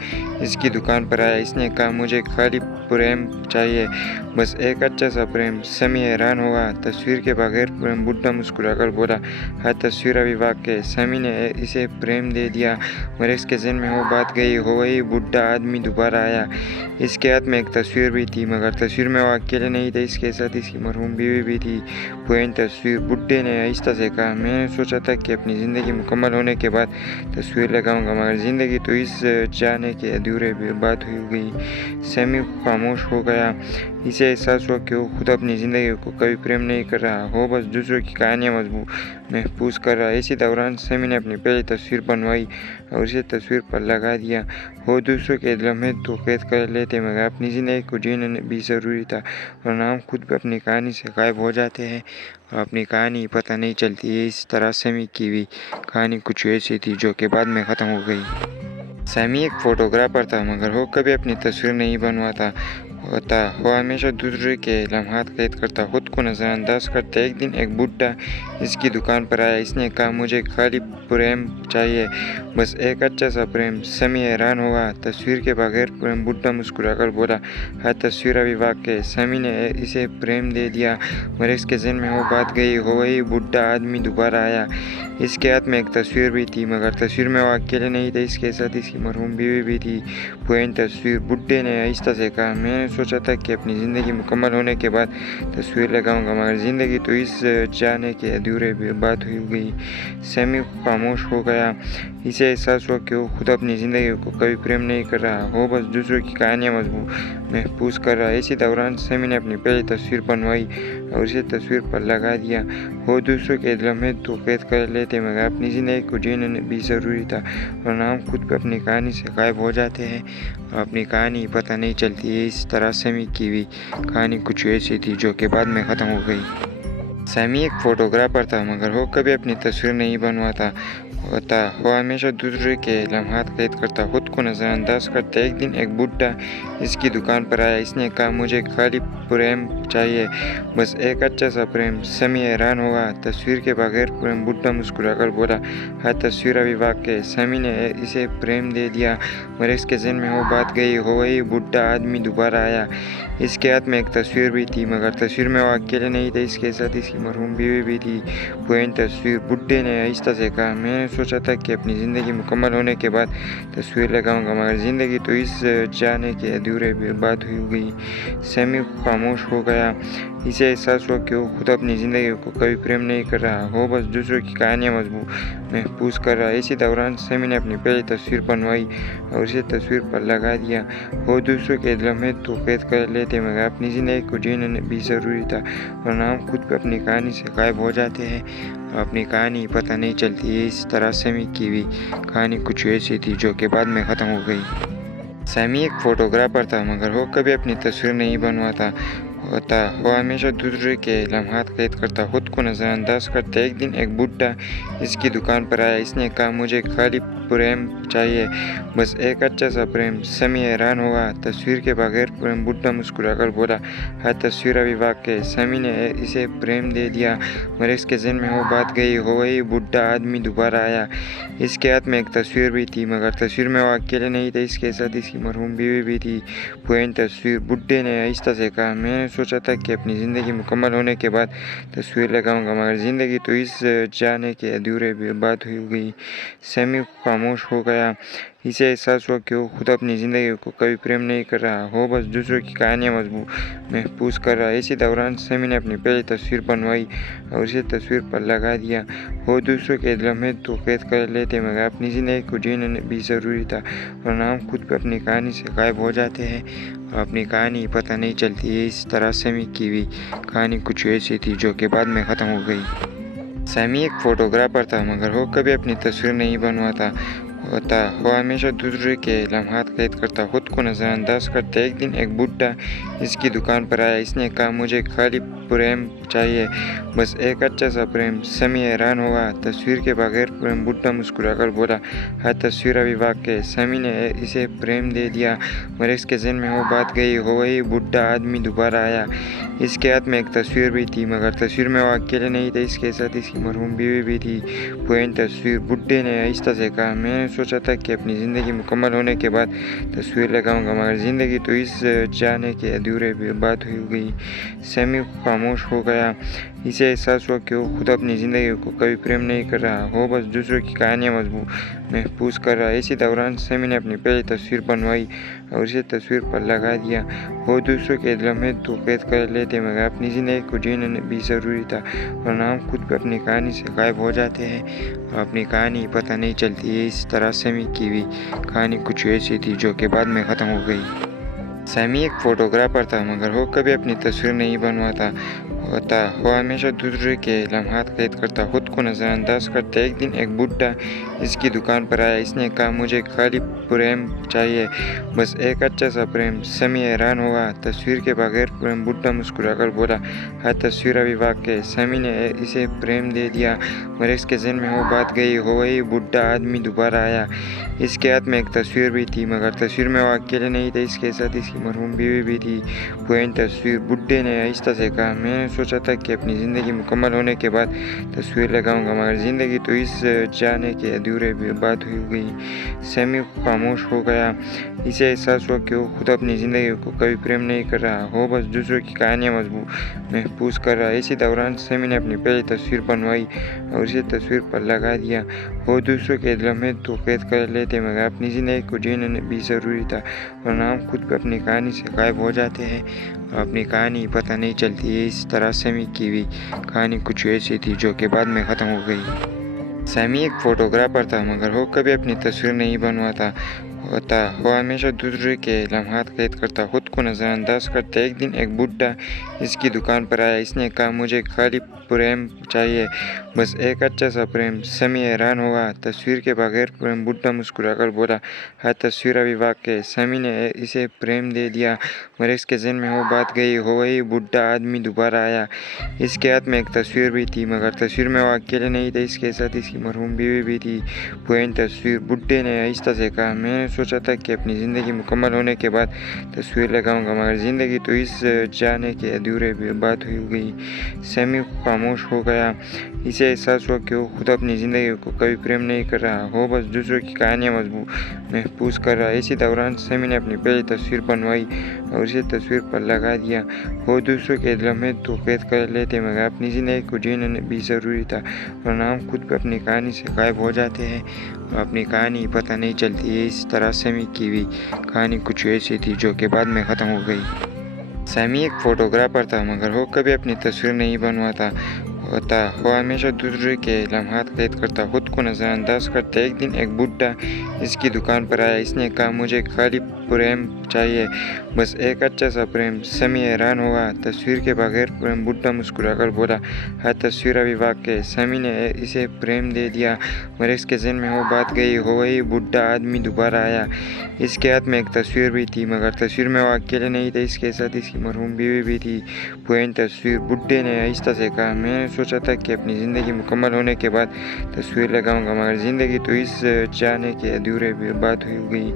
इसकी दुकान पर आया। इसने कहा, मुझे खाली प्रेम चाहिए, बस एक अच्छा सा प्रेम। समी हैरान हुआ तस्वीर के बगैर प्रेम। बुढ़ा मुस्कुराकर बोला, हाँ तस्वीर अभी वाकई। समी ने इसे प्रेम दे दिया मगर इसके जहन में वो बात गई। हो वही बुढ़ा आदमी दोबारा आया। इसके हाथ में एक तस्वीर भी थी मगर तस्वीर में वो अकेले नहीं थे, इसके साथ इसकी मरहूम बीवी भी थी। पुरानी तस्वीर। बुढ़े ने आहिस्ता से कहा, मैंने सोचा था कि अपनी ज़िंदगी मुकम्मल होने के बाद तस्वीर लगाऊंगा मगर ज़िंदगी तो इस जाने के अधूरे बात हुई गई। समी खामोश हो गया। इसे एहसास हुआ कि वो खुद अपनी ज़िंदगी को कभी प्रेम नहीं कर रहा, वो बस दूसरों की कहानियाँ महफूज कर रहा है। इसी दौरान समी ने अपनी पहली तस्वीर बनवाई और इसे तस्वीर पर लगा दिया। वो दूसरों के लम्हे तो कैद कर लेते मगर अपनी ज़िंदगी को जीना भी ज़रूरी था, वरना हम खुद भी अपनी कहानी से गायब हो जाते हैं और अपनी कहानी पता नहीं चलती है। इस तरह समी की भी कहानी कुछ ऐसी थी जो कि बाद में ख़त्म हो गई। समी एक फ़ोटोग्राफर था मगर वो कभी अपनी तस्वीर नहीं बनवाता होता। वो हमेशा दूसरे के लम्हात कैद करता, खुद को नज़रअंदाज करता। एक दिन एक बुढ़ा इसकी दुकान पर आया। इसने कहा, मुझे खाली प्रेम चाहिए, बस एक अच्छा सा प्रेम। समी हैरान हुआ तस्वीर के बगैर प्रेम। बुढ़ा मुस्कुराकर बोला, हाँ तस्वीर अभी वाकई। समी ने इसे प्रेम दे दिया मगर इसके जहन में वो बात गई। हो वही बुढ़ा आदमी दोबारा आया। इसके हाथ में एक तस्वीर भी थी मगर तस्वीर में वो अकेले नहीं थे, इसके साथ इसकी मरहूम बीवी भी थी। पुरानी तस्वीर। बुढ़े ने आहिस्ता से कहा, मैंने सोचा था कि अपनी ज़िंदगी मुकम्मल होने के बाद तस्वीर लगाऊंगा मगर ज़िंदगी तो इस जाने के अधूरे बात हुई गई। समी खामोश हो गया। इसे एहसास हुआ कि वो खुद अपनी ज़िंदगी को कभी प्रेम नहीं कर रहा, वो बस दूसरों की कहानियाँ महफूज कर रहा है। इसी दौरान समी ने अपनी पहली तस्वीर बनवाई और इसे तस्वीर पर लगा दिया। वो दूसरों के लम्हे तो कैद कर लेते मगर अपनी ज़िंदगी को जीना भी ज़रूरी था, वरना हम खुद भी अपनी कहानी से गायब हो जाते हैं और अपनी कहानी पता नहीं चलती है। इस तरह समी की भी कहानी कुछ ऐसी थी जो कि बाद में ख़त्म हो गई। समी एक फ़ोटोग्राफर था मगर वो कभी अपनी तस्वीर नहीं बनवाता होता। वो हमेशा दूसरे के लम्हात कैद करता, खुद को नज़रअंदाज करता। एक दिन एक बुढ़ा इसकी दुकान पर आया। इसने कहा, मुझे खाली प्रेम चाहिए, बस एक अच्छा सा प्रेम। समी हैरान हुआ तस्वीर के बगैर प्रेम। बुड्ढा मुस्कुराकर बोला, हाँ तस्वीर अभी वाकई। समी ने इसे प्रेम दे दिया मगर इसके जहन में वो बात गई। हो वही बुढ़ा आदमी दोबारा आया। इसके हाथ में एक तस्वीर भी थी मगर तस्वीर में वो अकेले नहीं थे, इसके साथ इसकी मरहूम बीवी भी थी। पुरानी तस्वीर। बुढ़े ने आहिस्ता से कहा, मैंने सोचा था कि अपनी ज़िंदगी मुकम्मल होने के बाद तस्वीर लगाऊंगा मगर ज़िंदगी तो इस जाने के अधूरे बर्बाद हुई गई। समी खामोश हो गया। इसे एहसास हुआ कि वो खुद अपनी ज़िंदगी को कभी प्रेम नहीं कर रहा, वो बस दूसरों की कहानियाँ महफूज कर रहा है। इसी दौरान समी ने अपनी पहली तस्वीर बनवाई और उसे तस्वीर पर लगा दिया। वो दूसरों के लम्हे तो कैद कर लेते मगर अपनी ज़िंदगी को जीना भी ज़रूरी था, वरना हम खुद भी अपनी कहानी से गायब हो जाते हैं और अपनी कहानी पता नहीं चलती है। इस तरह समी की भी कहानी कुछ ऐसी थी जो कि बाद में ख़त्म हो गई। सैमी एक फोटोग्राफर था मगर वो कभी अपनी तस्वीर नहीं बनवाता वो हमेशा दूसरे के लम्हात कैद करता, खुद को नज़रअंदाज करता। एक दिन एक बुढ़ा इसकी दुकान पर आया। इसने कहा, मुझे खाली प्रेम चाहिए, बस एक अच्छा सा प्रेम। समी हैरान हुआ तस्वीर के बगैर प्रेम। बुढ़ा मुस्कुराकर बोला, हाँ तस्वीर अभी वाकई। समी ने इसे प्रेम दे दिया मगर इसके जहन में वो बात गई। हो वही बुढ़ा आदमी दोबारा आया। इसके हाथ में एक तस्वीर भी थी मगर तस्वीर में वो अकेले नहीं थे, इसके साथ इसकी मरहूम बीवी भी थी। पुरानी तस्वीर। बुढ़े ने आहिस्ता से कहा, मैंने सोचा था कि अपनी ज़िंदगी मुकम्मल होने के बाद तस्वीर लगाऊंगा मगर ज़िंदगी तो इस जाने के अधूरे बर्बाद हुई गई। समी खामोश हो गया। इसे एहसास हुआ कि वो खुद अपनी ज़िंदगी को कभी प्रेम नहीं कर रहा, वो बस दूसरों की कहानियाँ महफूज कर रहा है। इसी दौरान समी ने अपनी पहली तस्वीर बनवाई और उसे तस्वीर पर लगा दिया। वो दूसरों के लम्हे तो कैद कर लेते मगर अपनी ज़िंदगी को जीना भी ज़रूरी था, वरना हम खुद भी अपनी कहानी से गायब हो जाते हैं और अपनी कहानी पता नहीं चलती है। इस तरह समी की भी कहानी कुछ ऐसी थी जो कि बाद में ख़त्म हो गई। सैमी एक फोटोग्राफर था मगर वो कभी अपनी तस्वीर नहीं बनवाता वो हमेशा दूसरे के लम्हात कैद करता, खुद को नज़रअंदाज करता। एक दिन एक बुढ़ा इसकी दुकान पर आया। इसने कहा, मुझे खाली प्रेम चाहिए, बस एक अच्छा सा प्रेम। समी हैरान हुआ तस्वीर के बगैर प्रेम। बुढ़ा मुस्कुराकर बोला, हाँ तस्वीर अभी वाकई। समी ने इसे प्रेम दे दिया मगर इसके जहन में वो बात गई। हो वही बुढ़ा आदमी दोबारा आया। इसके हाथ में एक तस्वीर भी थी मगर तस्वीर में वो अकेले नहीं थे, इसके साथ इसकी मरहूम बीवी भी थी। पुरानी तस्वीर। बुढ़े ने आहिस्ता से कहा, मैंने सोचा था कि अपनी ज़िंदगी मुकम्मल होने के बाद तस्वीर लगाऊंगा मगर ज़िंदगी तो इस जाने के अधूरे बर्बाद हुई गई। समी खामोश हो गया। इसे एहसास हुआ कि वो खुद अपनी ज़िंदगी को कभी प्रेम नहीं कर रहा, वो बस दूसरों की कहानियाँ महफूज कर रहा है। इसी दौरान समी ने अपनी पहली तस्वीर बनवाई और उसे तस्वीर पर लगा दिया। वो दूसरों के लम्हे तो कैद कर लेते मगर अपनी ज़िंदगी को जीना भी ज़रूरी था, वरना हम खुद भी अपनी कहानी से गायब हो जाते हैं और अपनी कहानी पता नहीं चलती है। इस तरह समी की भी कहानी कुछ ऐसी थी जो कि बाद में ख़त्म हो गई। सैमी एक फोटोग्राफर था मगर वो कभी अपनी तस्वीर नहीं बनवाता वो हमेशा दूसरे के लम्हात कैद करता, खुद को नज़रअंदाज करता। एक दिन एक बुढ़ा इसकी दुकान पर आया। इसने कहा, मुझे खाली प्रेम चाहिए, बस एक अच्छा सा प्रेम। समी हैरान हुआ तस्वीर के बगैर प्रेम। बुढ़ा मुस्कुराकर बोला, हाँ तस्वीर अभी वाकई। समी ने इसे प्रेम दे दिया मगर इसके जहन में वो बात गई। हो वही बुढ़ा आदमी दोबारा आया। इसके हाथ में एक तस्वीर भी थी मगर तस्वीर में वो अकेले नहीं थे, इसके साथ इसकी मरहूम बीवी भी थी। पुरानी तस्वीर। बुढ़े ने आहिस्ता से कहा, मैंने सोचा था कि अपनी ज़िंदगी मुकम्मल होने के बाद तस्वीर लगाऊंगा मगर ज़िंदगी तो इस जाने के अधूरे बर्बाद हुई गई। समी खामोश हो गया। इसे एहसास हुआ कि वो खुद अपनी ज़िंदगी को कभी प्रेम नहीं कर रहा, वो बस दूसरों की कहानियाँ महफूज कर रहा है। इसी दौरान समी ने अपनी पहली तस्वीर बनवाई और उसे तस्वीर पर लगा दिया। वो दूसरों के लम्हे तो कैद कर लेते मगर अपनी ज़िंदगी को जीना भी ज़रूरी था, वरना हम खुद भी अपनी कहानी से गायब हो जाते हैं और अपनी कहानी पता नहीं चलती है। इस तरह समी की भी कहानी कुछ ऐसी थी जो कि बाद में ख़त्म हो गई। सैमी एक फोटोग्राफर था मगर वो कभी अपनी तस्वीर नहीं बनवाता वो हमेशा दूसरे के लम्हात कैद करता, खुद को नज़रअंदाज करता। एक दिन एक बुढ़ा इसकी दुकान पर आया। इसने कहा, मुझे खाली प्रेम चाहिए, बस एक अच्छा सा प्रेम। समी हैरान हुआ तस्वीर के बगैर प्रेम। बुढ़ा मुस्कुराकर बोला, हाँ तस्वीर अभी वाकई। समी ने इसे प्रेम दे दिया मगर इसके जहन में वो बात गई। हो वही बुढ़ा आदमी दोबारा आया। इसके हाथ में एक तस्वीर भी थी मगर तस्वीर में वो अकेले नहीं थे, इसके साथ इसकी मरहूम बीवी भी थी। पुरानी तस्वीर। बुढ़े ने आहिस्ता से कहा, मैंने सोचा था कि अपनी ज़िंदगी मुकम्मल होने के बाद तस्वीर लगाऊंगा, मगर ज़िंदगी तो इस जाने के अधूरे बात हो गई। सैमी खामोश हो गया। इसे एहसास हुआ कि वो खुद अपनी ज़िंदगी को कभी प्रेम नहीं कर रहा, वो बस दूसरों की कहानियाँ महफूज कर रहा है। इसी दौरान सैमी ने अपनी पहली तस्वीर बनवाई और उसे तस्वीर पर लगा दिया। वो दूसरों के लम्हे तो कैद कर लेते, मगर अपनी ज़िंदगी को जीना भी ज़रूरी था, वरना हम खुद भी अपनी कहानी से गायब हो जाते हैं और अपनी कहानी पता नहीं चलती है। इस तरह सैमी की भी कहानी कुछ ऐसी थी जो कि बाद में ख़त्म हो गई। सैमी एक फ़ोटोग्राफर था, मगर वो कभी अपनी तस्वीर नहीं बनवाता होता। वो हमेशा दूसरे के लम्हात कैद करता, खुद को नज़रअंदाज करता। एक दिन एक बुढ़ा इसकी दुकान पर आया। इसने कहा, मुझे खाली प्रेम चाहिए, बस एक अच्छा सा प्रेम। सैमी हैरान हुआ। तस्वीर के बगैर प्रेम? बुढ़ा मुस्कुराकर बोला, हाँ, तस्वीर अभी वाकई। सैमी ने इसे प्रेम दे दिया, मगर इसके जहन में वो बात गई। हो वही बुढ़ा आदमी दोबारा आया। इसके हाथ में एक तस्वीर भी थी, मगर तस्वीर में वो अकेले नहीं थे, इसके साथ इसकी मरहूम बीवी भी थी। पुरानी तस्वीर। बुढ़े ने आहिस्ता से कहा, मैंने सोचा था कि अपनी ज़िंदगी मुकम्मल होने के बाद तस्वीर लगाऊंगा, मगर ज़िंदगी तो इस जाने के अधूरे बात हो गई।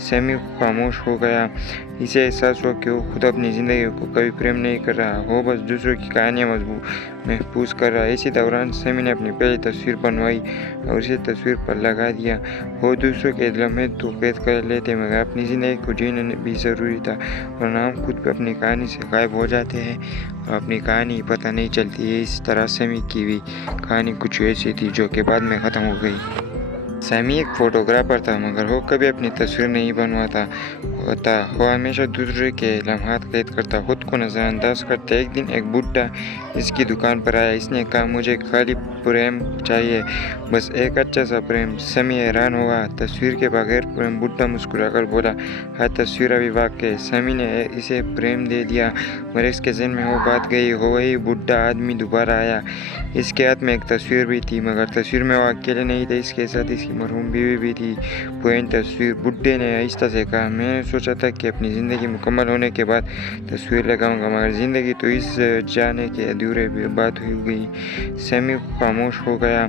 सैमी खामोश हो गया। इसे एहसास हुआ कि वो खुद अपनी ज़िंदगी को कभी प्रेम नहीं कर रहा, वो बस दूसरों की कहानियाँ महफूज कर रहा है। इसी दौरान सैमी ने अपनी पहली तस्वीर बनवाई और उसे तस्वीर पर लगा दिया। वो दूसरों के लम्हे तो कैद कर लेते, मगर अपनी ज़िंदगी को जीना भी ज़रूरी था, वरना हम खुद भी अपनी कहानी से गायब हो जाते हैं और अपनी कहानी पता नहीं चलती है। इस तरह सैमी की भी कहानी कुछ ऐसी थी जो कि बाद में ख़त्म हो गई। सैमी एक फ़ोटोग्राफर था, मगर वो कभी अपनी तस्वीर नहीं बनवाता होता। वो हमेशा दूसरे के लम्हात कैद करता, खुद को नज़रअंदाज करता। एक दिन एक बुढ़ा इसकी दुकान पर आया। इसने कहा, मुझे खाली प्रेम चाहिए, बस एक अच्छा सा प्रेम। सैमी हैरान हुआ। तस्वीर के बगैर प्रेम? बुढ़ा मुस्कुराकर बोला, हाँ, तस्वीर अभी वाकई। सैमी ने इसे प्रेम दे दिया, मगर इसके जहन में वो बात गई। हो वही बुढ़ा आदमी दोबारा आया। इसके हाथ में एक तस्वीर भी थी, मगर तस्वीर में वो अकेले नहीं थे, इसके साथ इसकी मरहूम बीवी भी थी। पुरानी तस्वीर। बुढ़े ने आहिस्ता से कहा, मैंने सोचा था कि अपनी ज़िंदगी मुकम्मल होने के बाद तस्वीर लगाऊंगा, मगर ज़िंदगी तो इस जाने के अधूरे बात हो गई। सैमी खामोश हो गया।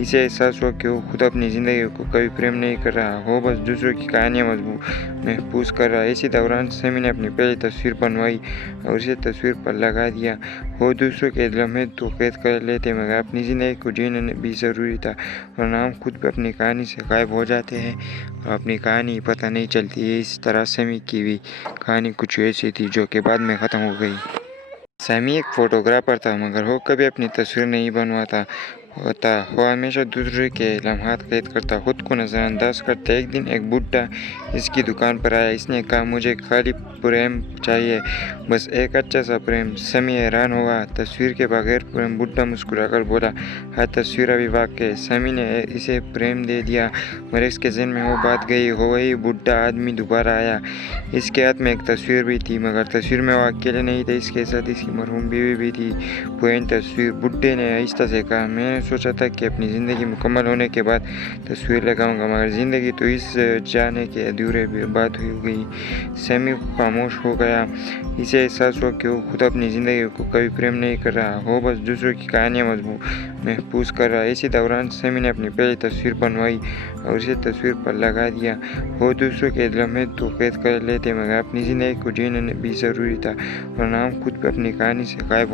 इसे एहसास हुआ कि वो खुद अपनी ज़िंदगी को कभी प्रेम नहीं कर रहा, वो बस दूसरों की कहानियाँ महफूज कर रहा है। इसी दौरान सैमी ने अपनी पहली तस्वीर बनवाई और उसे तस्वीर पर लगा दिया। वो दूसरों के लम्हे तो कैद कर लेते, मगर अपनी ज़िंदगी को जीना भी ज़रूरी था, वरना हम खुद भी अपनी कहानी से गायब हो जाते हैं और अपनी कहानी पता नहीं चलती है। इस तरह सैमी की भी कहानी कुछ ऐसी थी जो कि बाद में ख़त्म हो गई। सैमी एक फ़ोटोग्राफर था, मगर वो कभी अपनी तस्वीर नहीं बनवाता होता। वो हमेशा दूसरे के लम्हात कैद करता, खुद को नज़रअंदाज करता। एक दिन एक बुढ़ा इसकी दुकान पर आया। इसने कहा, मुझे खाली प्रेम चाहिए, बस एक अच्छा सा प्रेम। सैमी हैरान हुआ। तस्वीर के बगैर प्रेम? बुढ़ा मुस्कुराकर बोला, हाँ, तस्वीर अभी वाकई। सैमी ने इसे प्रेम दे दिया, मगर इसके जहन में वो बात गई। हो वही बुढ़ा आदमी दोबारा आया। इसके हाथ में एक तस्वीर भी थी, मगर तस्वीर में वो अकेले नहीं थे, इसके साथ इसकी मरहूम बीवी भी थी। पुरानी तस्वीर। बुढ़े ने आहिस्ता से कहा, मैंने सोचा था कि अपनी ज़िंदगी मुकम्मल होने के बाद तस्वीर लगाऊंगा, मगर ज़िंदगी तो इस जाने के अधूरे बात हो गई। सैमी खामोश हो गया। इसे एहसास हुआ कि वो खुद अपनी ज़िंदगी को कभी प्रेम नहीं कर रहा, वो बस दूसरों की कहानियाँ महफूज कर रहा है। इसी दौरान सैमी ने अपनी पहली तस्वीर बनवाई और उसे तस्वीर पर लगा दिया। वो दूसरों के लम्हे तो कैद कर लेते, मगर अपनी ज़िंदगी को जीना भी ज़रूरी था, वरना हम खुद भी अपनी कहानी से गायब